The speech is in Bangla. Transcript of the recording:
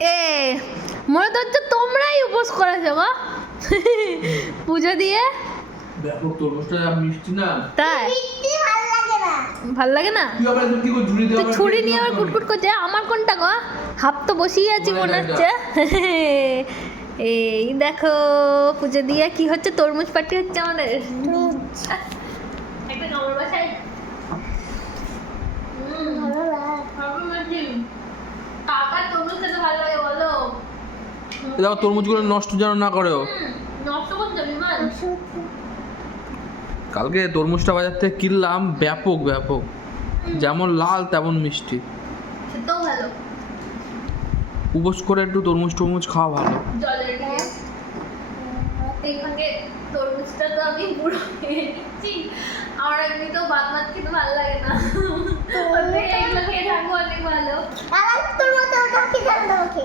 এ মনে তো হচ্ছে তোমরাই উপোস করেছো গো পুজো দিয়ে। ব্যাপক তরমুজটা মিষ্টি না। তাই ভাল লাগে না? তুই আবার কি করে ঝুড়ি দিয়ে তুই ছুরি নিয়ে আবার কুটকুট করছে। আমার কোনটা গো? হাত তো বসিয়ে আছি মনে হচ্ছে। এই দেখো পুজো দিয়ে কি হচ্ছে, তরমুজ পার্টি হচ্ছে আমাদের। একটা কামড় বাসায় কাকার তরমুজ খেতে ভালো লাগে বলো? দেখো তরমুজগুলো নষ্ট যেন না করেও। নষ্ট করতে বিমান। কালকে তরমুজটা বাজার থেকে কিনলাম, ব্যাপক ব্যাপক, যেমন লাল তেমন মিষ্টি। খেতেও ভালো। উপোস করে একটু তরমুজ টরমুজ খাওয়া ভালো। জলের দিয়ে এইখানে তরমুজটা তো আমি পুরো খেয়ে নিচ্ছি। আমার এমনিতেও ভাত ভাত খেতে ভালো লাগে না, এইগুলো খেয়ে থাকবো অনেক ভালো। তোর মতো কাকি জানো ওকে